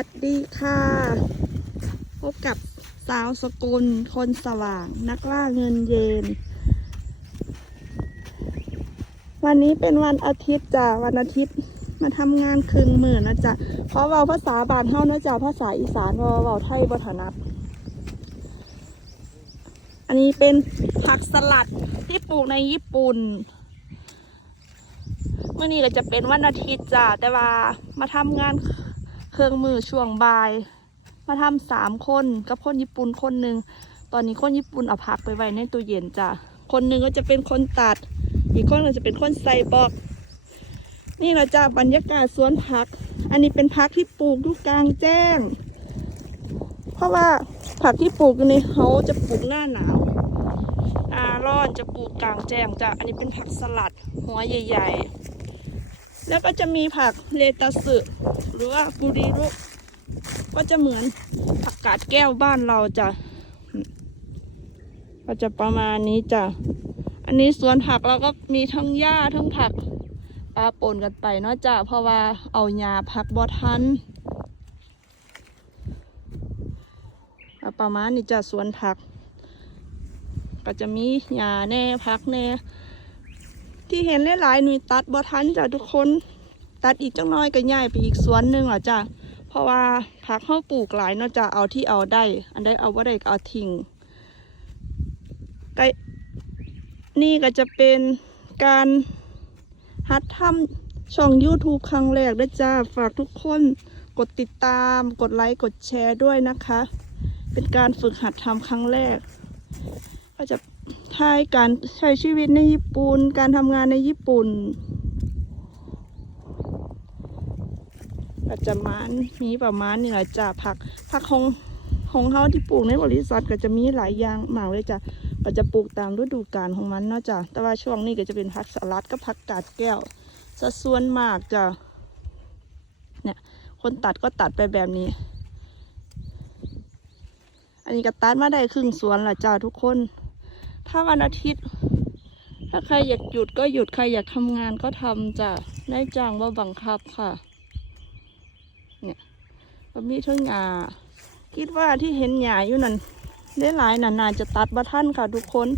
วัสดีค่ะ พบกับสาวสกุลคนสว่าง นักล่าเงินเย็นวันนี้เป็นวันอาทิตย์จ้ะวันอาทิตย์มาทำงานครึ่งมือนนะจ๊ะเพราะเว่าภาษาบานเท่านะจ๊ะภาษาอีสานเราเว่าไทยบัถนัดอันนี้เป็นผักสลัดที่ปลูกในญี่ปุ่นเมื่อนี้ก็จะเป็นวันอาทิตย์จ้ะแต่ว่ามาทำงาน เครื่องมือช่วงบ่าย มาทำสามคนกับคนญี่ปุ่นคนหนึ่งตอนนี้คนญี่ปุ่นเอาผักไปไว้ในตู้เย็นจ้ะคนหนึ่งก็จะเป็นคนตัด อีกคนหนึ่งจะเป็นคนใส่บอก นี่เราจะบรรยากาศสวนผัก อันนี้เป็นผักที่ปลูกอยู่กลางแจ้ง เพราะว่าผักที่ปลูกอยู่ในเขาจะปลูกหน้าหนาวหน้าร้อนจะปลูกกลางแจ้งจ้ะอันนี้เป็นผักสลัดหัวใหญ่ ๆ แล้วก็จะมีผักเลตัสหรือว่าบูริรุก็จะเหมือนผักกาดแก้วบ้านเราจะก็จะประมาณนี้จ้ะ อันนี้สวนผักเราก็มีทั้งหญ้าทั้งผักปลาปนกันไปเนาะจ้ะ เพราะว่าเอาหญ้าผักบ่ทันประมาณนี้จ้ะสวนผัก ก็จะมีหญ้าแน่ผักแน่ ที่เห็นหลายๆหน่ยตัดบ่ทันจ้ะทุกคน ตัดอีกจังน้อยก็ย้ายไปอีกสวนหนึ่งอะจ้ะเพราะว่าผักเข้าปลูกหลายเนาะจ้ะเอาที่เอาได้ อันใดเอาว่าได้ก็เอาทิ้งไกนี่ก็จะเป็นการหัดทำช่อง YouTube ครั้งแรกด้วยจ้า ฝากทุกคนกดติดตาม กดไลค์ กดแชร์ด้วยนะคะ เป็นการฝึกหัดทำครั้งแรก ก็จะ ถ่ายการใช้ชีวิตในญี่ปุ่น การทำงานในญี่ปุ่นก็จะมานมีประมาณนี่แหละจ้ะผักผักของของเขาที่ปลูกในบริษัทก็จะมีหลายอย่างมากเลยจ้ะก็จะปลูกตามฤดูกาลของมันเนาะจ้ะแต่ว่าช่วงนี้ก็จะเป็นผักสลัดกับผักกาดแก้วสัดส่วนมากจ้ะเนี่ยคนตัดก็ตัดไปแบบนี้ อันนี้ก็ตัดมาได้ครึ่งสวนละจ้ะทุกคน ถ้าวันอาทิตย์ ถ้าใครอยากหยุดก็หยุดใครอยากทำงานก็ทำจ้ะได้จ้างว่าบังคับค่ะ เนี่ยก็มีทั้งหญ้าคิดว่าที่เห็นหญ้าอยู่นั่นได้หลายนานๆจะตัดมาท่านค่ะทุกคน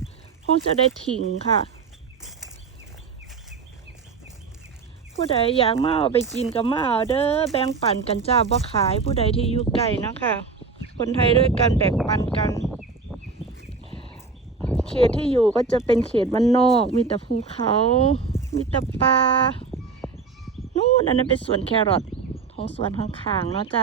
คงจะได้ถิ่งค่ะ ผู้ใดอยากมาเอาไปกินก็มาเอาเด้อแบ่งปันกันจ้าบ่ขายผู้ใดที่อยู่ไกลเนาะคะคนไทยด้วยกันแบ่งปันกัน เขตที่อยู่ก็จะเป็นเขตบ้านนอก มีแต่ภูเขา มีแต่ป่านู่นอันนั้นเป็นสวนแครอทของสวนข้างๆเนาะจ้ะ